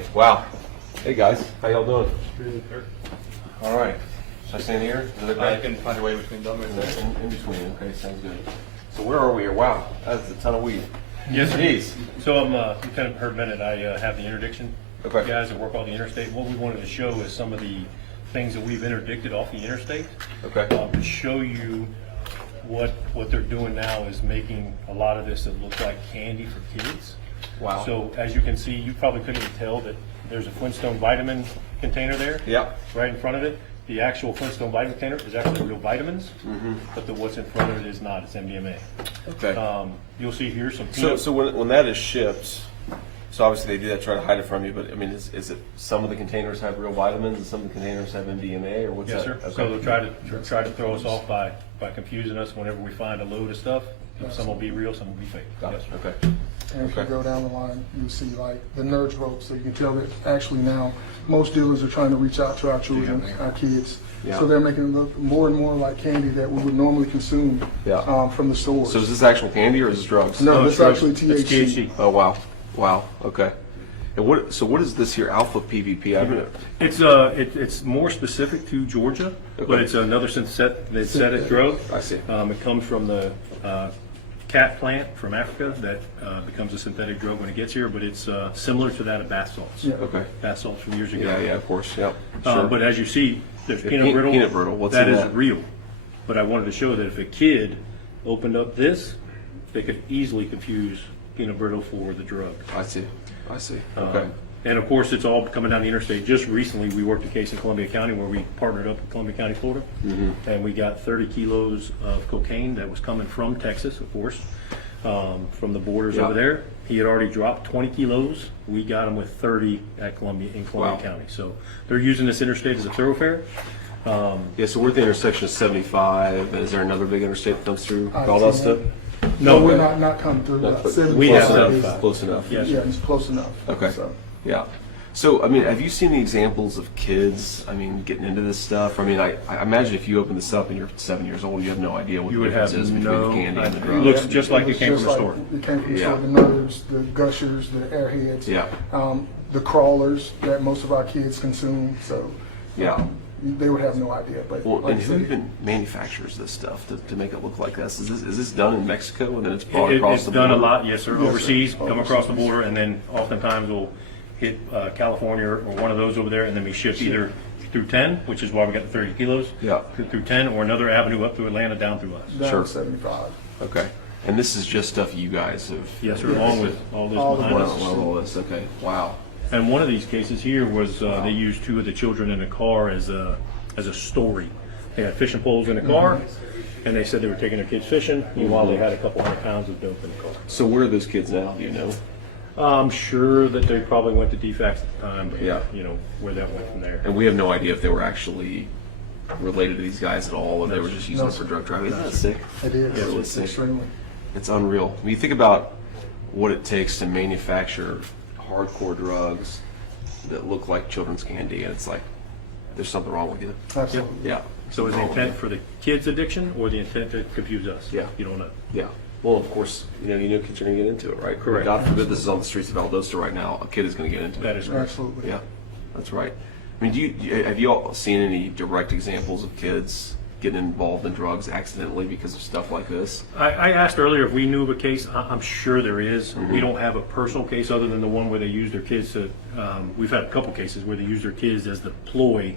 morning. Wow. Hey guys, how y'all doing? Good, sir. All right. Should I stand here? Is it I okay? can find a way between them right there. In between. Okay, sounds good. So where are we here? Wow, that's a ton of weed. Yes, sir. Jeez. So I'm Lieutenant Herb Bennett. I have the interdiction Okay. guys that work on the interstate. What we wanted to show is some of the things that we've interdicted off the interstate. Okay. To show you what they're doing now is making a lot of this that looks like candy for kids. Wow. So as you can see, you probably couldn't even tell that there's a Flintstone vitamin container there. Yep. Right in front of it. The actual Flintstone vitamin container is actually real vitamins, but what's in front of it is not. It's MDMA. Okay. You'll see here some So, peanut. so when that is shipped, so obviously they do that, try to hide it from you, but I mean, is it some of the containers have real vitamins and some of the containers have MDMA, or what's Yes, that? sir. Okay. So they'll try to throw us off by confusing us whenever we find a load of stuff. Some will be real, some will be fake. Got Yes, it. sir. Okay. And if you Okay. go down the line, you see like the nudge rope, so you can tell that actually now most dealers are trying to reach out to our children, our kids. Yeah. So they're making it look more and more like candy that we would normally consume Yeah. from the stores. So is this actual candy or is this drugs? No, No, it's it's drugs. actually It's THC. THC. Oh wow, wow. Okay. And what is this here? Alpha PVP? I don't know. It's more specific to Georgia, Okay. but it's another synthetic drug. I see. It comes from the cat plant from Africa that becomes a synthetic drug when it gets here, but it's similar to that of bath salts. Yeah. Okay. Bath salts from years ago. Yeah, of course. Yep. Sure. But as you see, there's Yeah, peanut brittle. peanut brittle. What's that in is that? real. But I wanted to show that if a kid opened up this, they could easily confuse peanut brittle for the drug. I see. Okay. And of course, it's all coming down the interstate. Just recently, we worked a case in Columbia County where we partnered up with Columbia County, Florida, and we got 30 kilos of cocaine that was coming from Texas, of course, from the borders Yeah. over there. He had already dropped 20 kilos. We got him with 30 in Columbia Wow. County. So they're using this interstate as a thoroughfare. Yeah, so we're at the intersection of 75, and is there another big interstate that comes through I Valdosta? see. No, we're okay. not coming through. No, that. but 75 we have close enough, is- enough. Close enough. Yes. Yeah, it's close enough. Okay. So, Yeah. So, I mean, have you seen the examples of kids, I mean, getting into this stuff? I mean, I imagine if you open this up and you're 7 years old, you have no idea what You the would have difference is between no the candy and the idea. drug. Looks just like it was came just from a like store. It came from the Yeah. store. The nerds, the gushers, the airheads. Yeah. The crawlers that most of our kids consume. So Yeah. they would have no idea. But Well, like and I who said, even manufactures this stuff to make it look like this? Is this done in Mexico and then it's brought across It's the done a border? lot, yes, sir. Yes, sir. Overseas, come across the Overseas. border, and then oftentimes we'll hit California or one of those over there, and then we ship either through 10, which is why we got the 30 kilos, Yeah. through 10, or another avenue up through Atlanta, down through us. down Sure. to 75. Okay. And this is just stuff you guys have. Yes, sir, along with all this All the behind Wow, us. all this. Okay. Wow. And one of these cases here was they used two of the children in a car as a story. They had fishing poles in the car, and they said they were taking their kids fishing. Meanwhile, they had a couple hundred pounds of dope in the car. So where are those kids now? Do you know? I'm sure that they probably went to DFAX at the time, but Yeah. you know where that went from there. And we have no idea if they were actually related to these guys at all, or they were just using it for drug trafficking. Isn't that sick? It is. Yeah, It's sick. extremely. It's unreal. When you think about what it takes to manufacture hardcore drugs that look like children's candy, and it's like, there's something wrong with you. Absolutely. Yeah. So is the intent for the kids' addiction or the intent to confuse us? Yeah. You don't know. Yeah. Well, of course, you know kids are going to get into it, right? Correct. God forbid this is on the streets of Valdosta right now. A kid is going to get into it. That is correct. Absolutely. Yeah, that's right. I mean, have you all seen any direct examples of kids getting involved in drugs accidentally because of stuff like this? I asked earlier if we knew of a case. I'm sure there is. Mm-hmm. We don't have a personal case other than the one where they use their kids to, we've had a couple cases where they use their kids as the ploy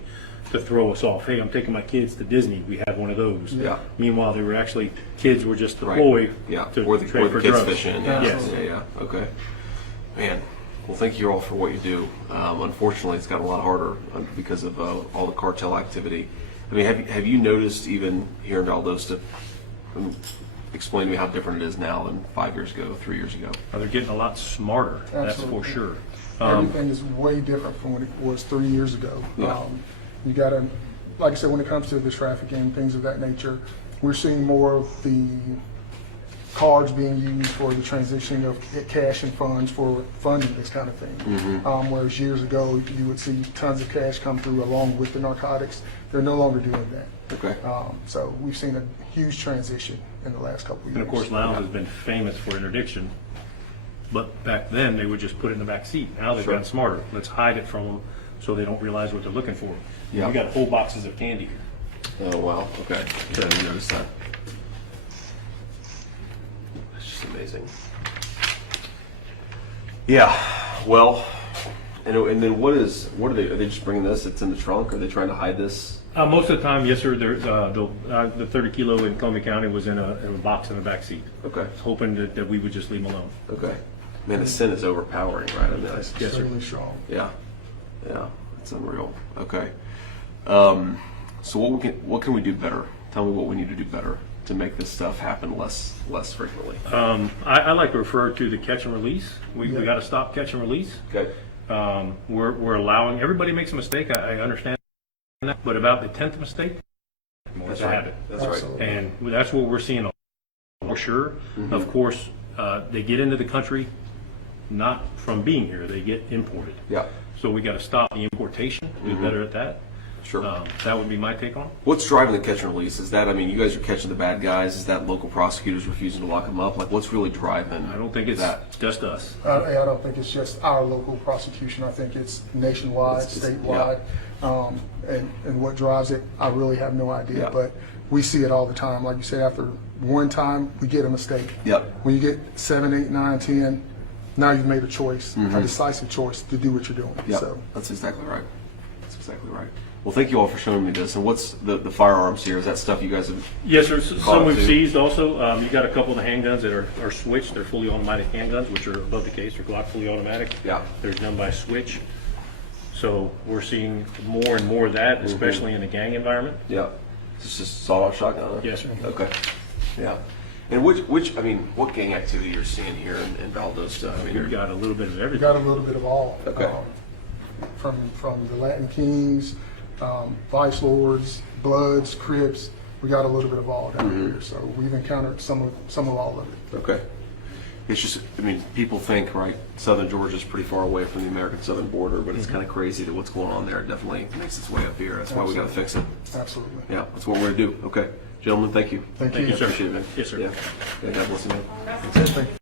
to throw us off. Hey, I'm taking my kids to Disney. We have one of those. Yeah. Meanwhile, they were actually, kids were just the Right. ploy Yeah, to or the trade for kids drugs. fishing. Yeah. Yes. Yeah. Okay. Man, well, thank you all for what you do. Unfortunately, it's gotten a lot harder because of all the cartel activity. I mean, have you noticed even here in Valdosta? Explain to me how different it is now than 5 years ago, 3 years ago. They're getting a lot smarter. That's for Absolutely. sure. Everything is way different from what it was 3 years ago. Yeah. You got to, like I said, when it comes to the trafficking, things of that nature, we're seeing more of the cards being used for the transitioning of cash and funds for funding this kind of thing. Whereas years ago, you would see tons of cash come through along with the narcotics. They're no longer doing that. Okay. So we've seen a huge transition in the last couple of years. And of course, Lowndes has been famous for interdiction. But back then, they would just put it in the back seat. Now they've Sure. gotten smarter. Let's hide it from them so they don't realize what they're looking for. Yeah. We got whole boxes of candy here. Oh, wow, okay. I didn't notice that. That's just amazing. Yeah, well, and then what are they just bringing this? It's in the trunk? Are they trying to hide this? Most of the time, yes, sir. The 30 kilo in Columbia County was in a box in the back seat, Okay, hoping that we would just leave them alone. okay. Man, the sin is overpowering, right? I mean, Yes, sir. Certainly strong. yeah, it's unreal. Okay. So what can we do better? Tell me what we need to do better to make this stuff happen less frequently. I like to refer to the catch and release. We got to stop catch and release. Okay. We're allowing, everybody makes a mistake, I understand that, but about the 10th mistake, it's a habit. That's right. Absolutely. And that's what we're seeing for sure. Of course, they get into the country not from being here, they get imported. Yeah. So we got to stop the importation, do better at that. Sure. That would be my take on it. What's driving the catch and release? Is that, I mean, you guys are catching the bad guys? Is that local prosecutors refusing to lock them up? Like, what's really driving I don't think it's that? just us. I don't think it's just our local prosecution. I think it's nationwide, It's- statewide, and what drives it, I really have no idea. Yeah. But we see it all the time. Like you say, after one time, we get a mistake. Yep. When you get 7, 8, 9, 10, now you've made a choice, a decisive choice to do what you're doing. Yeah, So that's exactly right. That's exactly right. Well, thank you all for showing me this. And what's the firearms here? Is that stuff you guys have? Yes, sir. Some we've too. seized also. You got a couple of the handguns that are switched. They're fully automatic handguns, which are above the case. They're Glock fully automatic. Yeah. They're done by switch. So we're seeing more and more of that, especially in the gang environment. Yeah. It's just sawed-off shotgun. Huh? Yes, sir. Okay. Yeah. And which I mean, what gang activity you're seeing here in Valdosta? I mean, We've got a little bit of we everything. got a little bit of all. Okay. From the Latin Kings, Vice Lords, Bloods, Crips. We got a little bit of all down here. So we've encountered some of all of it. okay. It's just, I mean, people think, right, southern Georgia's pretty far away from the American southern border, but it's kind of crazy that what's going on there definitely makes its way up here. That's why we got to fix it. Absolutely. Yeah, that's what we're going to do. Okay. Gentlemen, thank you. Thank you. you, sir. Appreciate it, man. Yes, sir. Yeah. God bless you, man. Thank you.